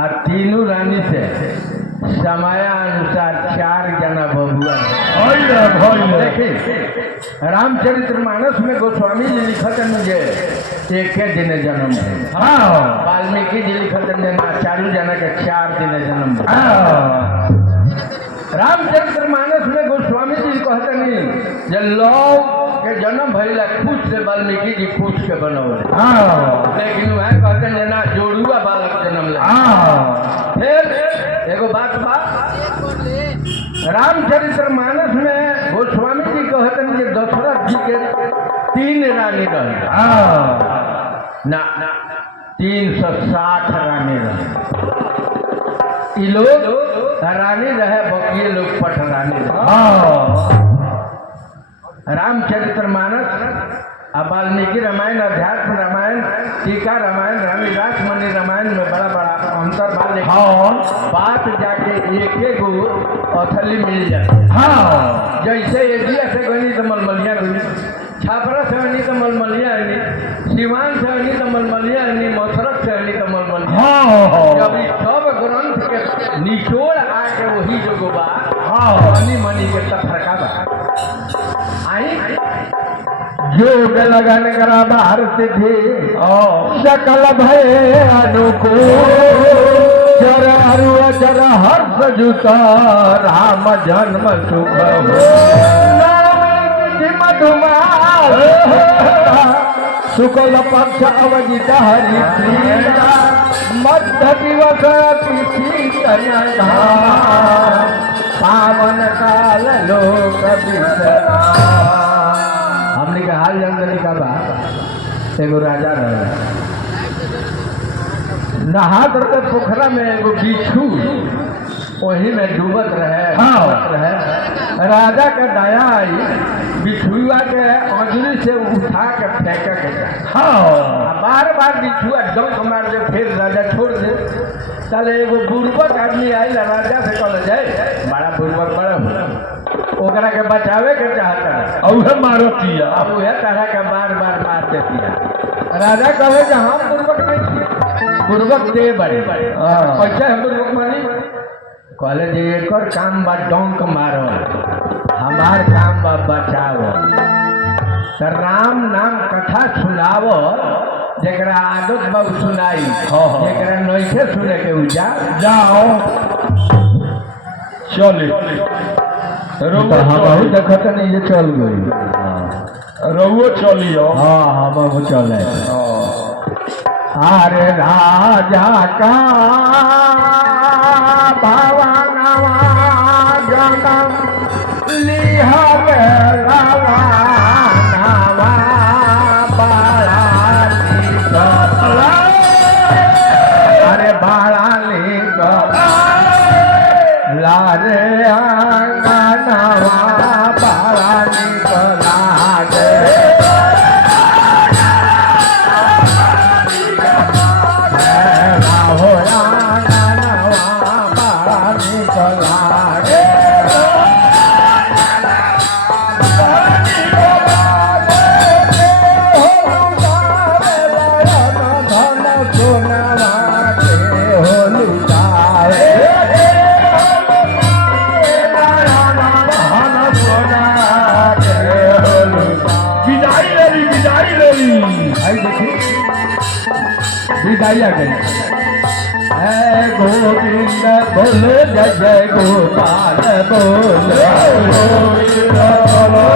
और तीनों रानी से समयानुसार 4 जना बबुआ देखिए रामचरितमानस में गोस्वामी जी लिखत मुझे एक दिन जन्म है। वाल्मीकि जी लिखत चारू जना के 4 दिन जन्म रामचरितमानस में गोस्वामी जी कहते नहीं जब लौ के जन्म भैया खुद से वाल्मीकि जी पूछ के बनौले लेकिन वह कहते जना जोड़ुआ बालक जन्म ले। फिर एगो बात रामचरितमानस में गोस्वामी जी कहते हैं दशरथ जी के 3 रानी रहे ना 360 रानी रहे। ये लोग रानी रहे बकिए लोग पट रानी रहे। रामचरितमानस वाल्मीकि रामायण अध्यात्म रामायण टीका रामायण रविदास मणि रामायण में बड़ा बड़ा अंतर बात जाके एक गो अथली मिल जाए। जैसे एजिया से गनी तो मलमलिया गनी, छापरा से गनी तो मलमलिया गनी, सिवान से गनी तो मलमलिया गनी, मथुरक से गनी तो मलमलिया। जब सब ग्रंथ के निचोड़ आके वही जो गोबा मनी मनी के तफरका बा आई जोग लगन करा भारती थी सकल भय अनुकूल चर अचर हर्ष जुता राम जन्म सुख मधुमार शुक्ल पक्ष अवजित हरि मध्य दिवस तिथि पावन काल लोक हमने का हाल जानकारी का बात एगो राजा रहे नहा करके पोखरा में एगो बिच्छू वही में डूबत रहे राजा का दया आई बिच्छुआ के अंजलि से उठा के फेंका के बार बार बिच्छुआ डंक मार दे फिर राजा छोड़ दे चले एगो बुर्बक आदमी आई राजा से कल जाए बड़ा बुर्बक बड़ा ओकरा के बचावे के चाहता है मारो पिया अब वह तरह का बार बार मार देती है। राजा कहे कि हम बुर्बक नहीं बुर्बक दे बड़े पैसा है बुर्बक मानी कहले जी एक काम बा डोंक मारो हमार काम बा बचाओ तो राम नाम कथा सुनावो जरा आदत बा सुनाई जरा नइखे सुने के उजा जाओ चले हम देखत नहीं ये चल गई रहुओ चलियो हम चले अरे राजा का भवनवा जनम लिहल रावणवा अरे बाड़ा लिख लारे आंगनवा बाड़ा निकला गे विदाई आ गई गोविंद बोलो जय जय गोपाल बोलो गोविंद बोलो